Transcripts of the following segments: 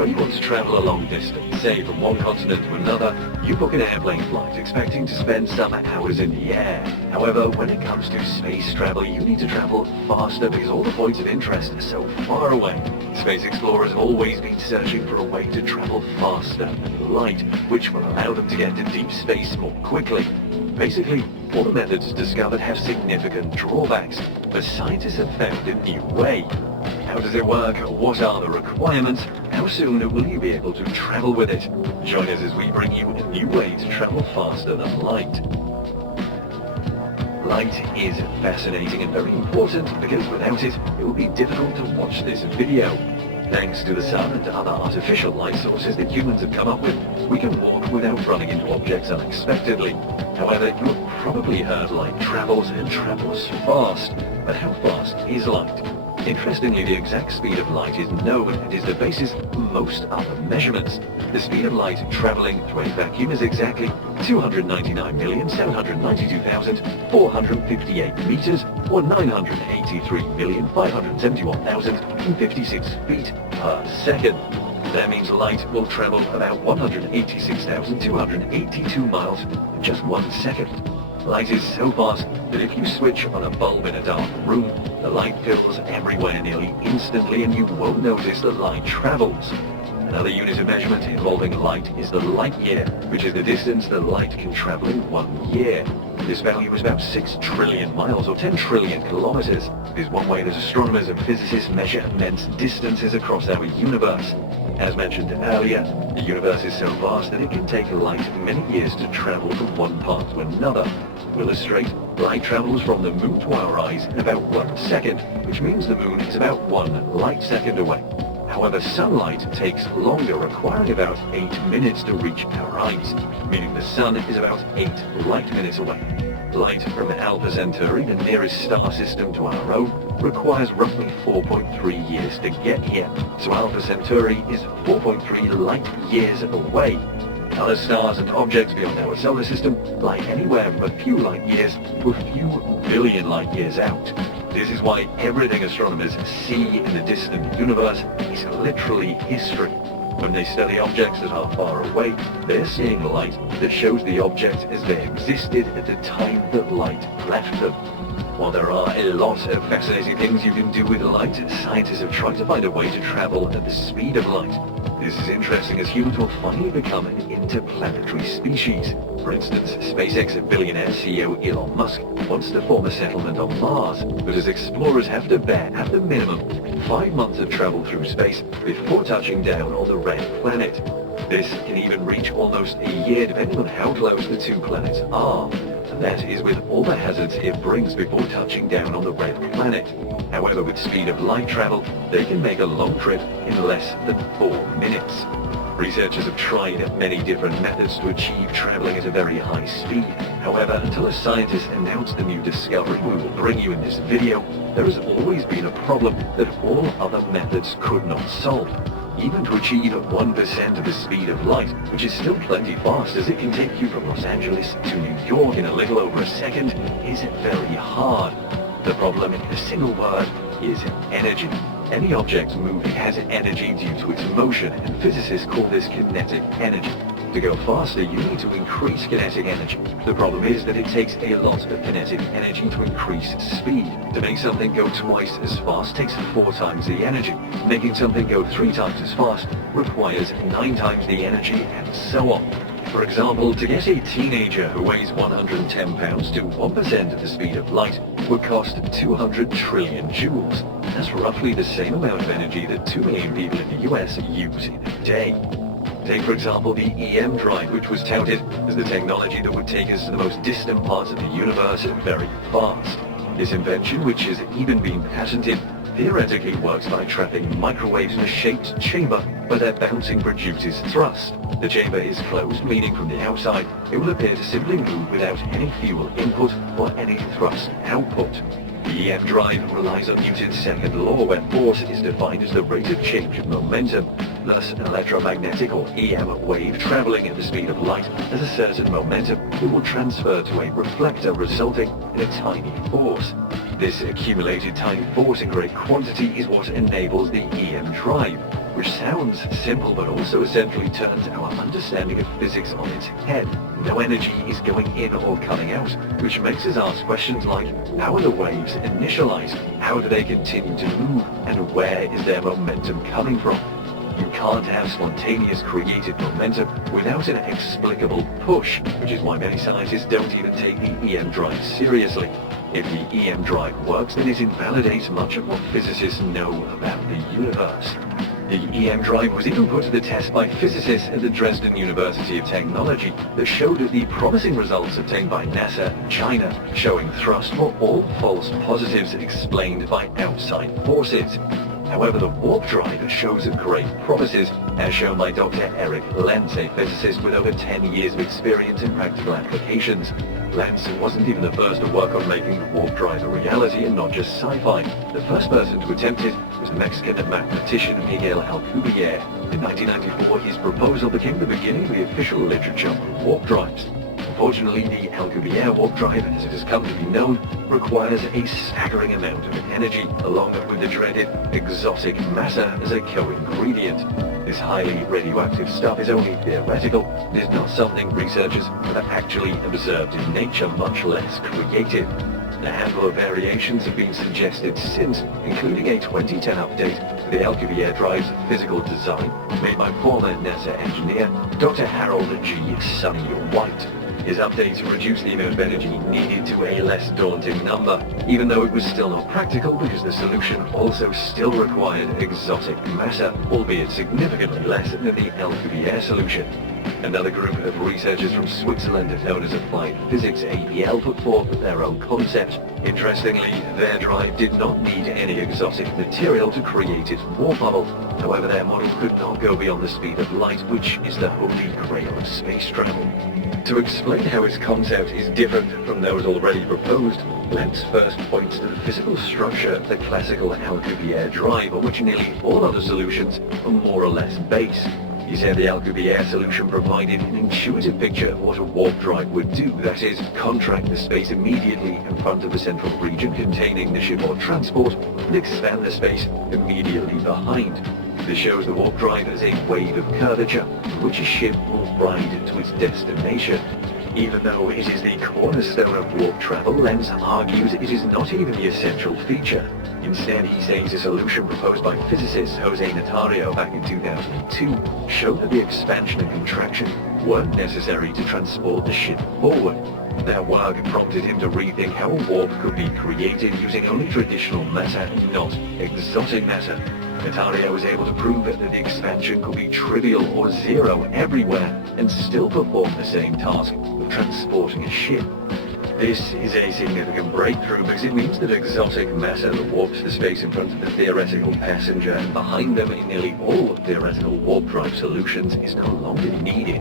When you want to travel a long distance, say from one continent to another, you book an airplane flight expecting to spend some hours in the air. However, when it comes to space travel, you need to travel faster because all the points of interest are so far away. Space explorers have always been searching for a way to travel faster than light, which will allow them to get to deep space more quickly. Basically, all the methods discovered have significant drawbacks, but scientists have found a new way. How does it work? What are the requirements? How soon will you be able to travel with it? Join us as we bring you a new way to travel faster than light. Light is fascinating and very important because without it, it would be difficult to watch this video. Thanks to the sun and other artificial light sources that humans have come up with, we can walk without running into objects unexpectedly. However, you have probably heard light travels and travels fast. But how fast is light? Interestingly, the exact speed of light is known and is the basis for most other measurements. The speed of light traveling through a vacuum is exactly 299,792,458 meters, or 983,571,056 feet per second. That means light will travel about 186,282 miles in just 1 second. Light is so fast that if you switch on a bulb in a dark room, the light fills everywhere nearly instantly and you won't notice the light travels. Another unit of measurement involving light is the light year, which is the distance that light can travel in 1 year. This value is about 6 trillion miles or 10 trillion kilometers. It is one way that astronomers and physicists measure immense distances across our universe. As mentioned earlier, the universe is so vast that it can take light many years to travel from one part to another. To illustrate, light travels from the moon to our eyes in about 1 second, which means the moon is about 1 light second away. However, sunlight takes longer, requiring about 8 minutes to reach our eyes, meaning the sun is about 8 light minutes away. Light from Alpha Centauri, the nearest star system to our own, requires roughly 4.3 years to get here, so Alpha Centauri is 4.3 light years away. Other stars and objects beyond our solar system lie anywhere from a few light years to a few billion light years out. This is why everything astronomers see in the distant universe is literally history. When they study objects that are far away, they're seeing light that shows the object as they existed at the time that light left them. While there are a lot of fascinating things you can do with light, scientists have tried to find a way to travel at the speed of light. This is interesting as humans will finally become an interplanetary species. For instance, SpaceX billionaire CEO Elon Musk wants to form a settlement on Mars, but as explorers have to bear, at the minimum, 5 months of travel through space before touching down on the red planet. This can even reach almost a year depending on how close the two planets are. And that is with all the hazards it brings before touching down on the red planet. However, with speed of light travel, they can make a long trip in less than 4 minutes. Researchers have tried many different methods to achieve traveling at a very high speed. However, until a scientist announced the new discovery we will bring you in this video, there has always been a problem that all other methods could not solve. Even to achieve 1% of the speed of light, which is still plenty fast as it can take you from Los Angeles to New York in a little over a second, is very hard. The problem, in a single word, is energy. Any object moving has energy due to its motion, and physicists call this kinetic energy. To go faster, you need to increase kinetic energy. The problem is that it takes a lot of kinetic energy to increase speed. To make something go twice as fast takes 4 times the energy. Making something go 3 times as fast requires 9 times the energy, and so on. For example, to get a teenager who weighs 110 pounds to 1% of the speed of light would cost 200 trillion joules. That's roughly the same amount of energy that 2 million people in the US use in a day. Take, for example, the EM drive, which was touted as the technology that would take us to the most distant parts of the universe very fast. This invention, which has even been patented, theoretically works by trapping microwaves in a shaped chamber where their bouncing produces thrust. The chamber is closed, meaning from the outside it will appear to simply move without any fuel input or any thrust output. The EM drive relies on Newton's second law, where force is defined as the rate of change of momentum. Thus, an electromagnetic or EM wave traveling at the speed of light has a certain momentum that will transfer to a reflector, resulting in a tiny force. This accumulated tiny force in great quantity is what enables the EM drive, which sounds simple but also essentially turns our understanding of physics on its head. No energy is going in or coming out, which makes us ask questions like, how are the waves initialized? How do they continue to move? And where is their momentum coming from? You can't have spontaneous created momentum without an explicable push, which is why many scientists don't even take the EM drive seriously. If the EM drive works, then it invalidates much of what physicists know about the universe. The EM drive was even put to the test by physicists at the Dresden University of Technology that showed the promising results obtained by NASA and China, showing thrust for all false positives explained by outside forces. However, the warp drive shows great promises, as shown by Dr. Eric Lentz, a physicist with over 10 years of experience in practical applications. Lentz wasn't even the first to work on making the warp drive a reality and not just sci-fi. The first person to attempt it was the Mexican mathematician Miguel Alcubierre. In 1994, his proposal became the beginning of the official literature on warp drives. Unfortunately, the Alcubierre warp drive, as it has come to be known, requires a staggering amount of energy, along with the dreaded exotic matter as a co-ingredient. This highly radioactive stuff is only theoretical. It is not something researchers have actually observed in nature, much less created. A handful of variations have been suggested since, including a 2010 update to the Alcubierre drive's physical design, made by former NASA engineer Dr. Harold G. Sonny White. His update reduced the amount of energy needed to a less daunting number, even though it was still not practical because the solution also still required exotic matter, albeit significantly less than the Alcubierre solution. Another group of researchers from Switzerland, known as Applied Physics APL, put forth their own concept. Interestingly, their drive did not need any exotic material to create its warp bubble. However, their model could not go beyond the speed of light, which is the holy grail of space travel. To explain how its concept is different from those already proposed, Lentz first points to the physical structure of the classical Alcubierre drive, on which nearly all other solutions are more or less based. He said the Alcubierre solution provided an intuitive picture of what a warp drive would do, that is, contract the space immediately in front of the central region containing the ship or transport, and expand the space immediately behind. This shows the warp drive as a wave of curvature, which a ship will ride to its destination. Even though it is the cornerstone of warp travel, Lentz argues it is not even the essential feature. Instead, he says a solution proposed by physicist Jose Notario back in 2002 showed that the expansion and contraction weren't necessary to transport the ship forward. Their work prompted him to rethink how a warp could be created using only traditional matter and not exotic matter. Notario was able to prove that the expansion could be trivial or zero everywhere and still perform the same task of transporting a ship. This is a significant breakthrough because it means that exotic matter that warps the space in front of the theoretical passenger and behind them in nearly all theoretical warp drive solutions is no longer needed.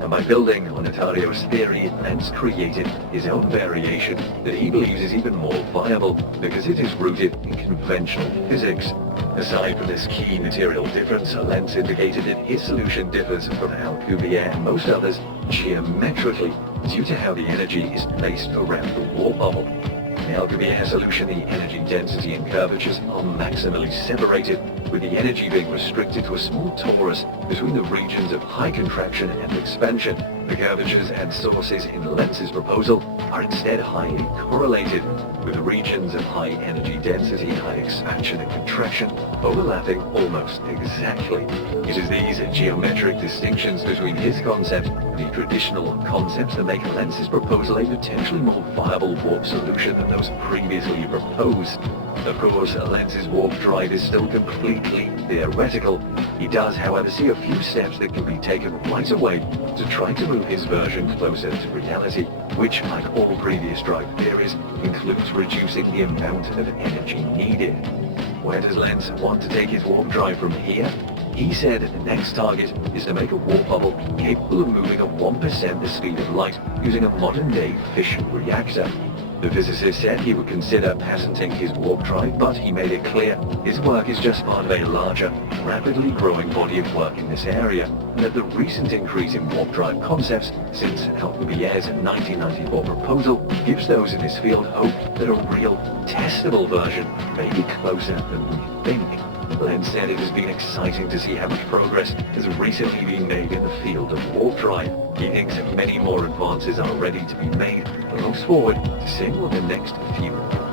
And by building on Notario's theory, Lentz created his own variation that he believes is even more viable because it is rooted in conventional physics. Aside from this key material difference, Lentz indicated that his solution differs from Alcubierre and most others geometrically due to how the energy is placed around the warp bubble. In the Alcubierre solution, the energy density and curvatures are maximally separated, with the energy being restricted to a small torus between the regions of high contraction and expansion. The curvatures and sources in Lentz's proposal are instead highly correlated, with the regions of high energy density, high expansion and contraction overlapping almost exactly. It is these geometric distinctions between his concept and the traditional concepts that make Lentz's proposal a potentially more viable warp solution than those previously proposed. Of course, Lentz's warp drive is still completely theoretical. He does, however, see a few steps that can be taken right away to try to move his version closer to reality, which, like all previous drive theories, includes reducing the amount of energy needed. Where does Lentz want to take his warp drive from here? He said the next target is to make a warp bubble capable of moving at 1% the speed of light using a modern-day fission reactor. The physicist said he would consider patenting his warp drive, but he made it clear his work is just part of a larger, rapidly growing body of work in this area, and that the recent increase in warp drive concepts since Alcubierre's 1994 proposal gives those in this field hope that a real, testable version may be closer than we think. Len said it has been exciting to see how much progress has recently been made in the field of warp drive. He thinks many more advances are ready to be made and looks forward to seeing what the next few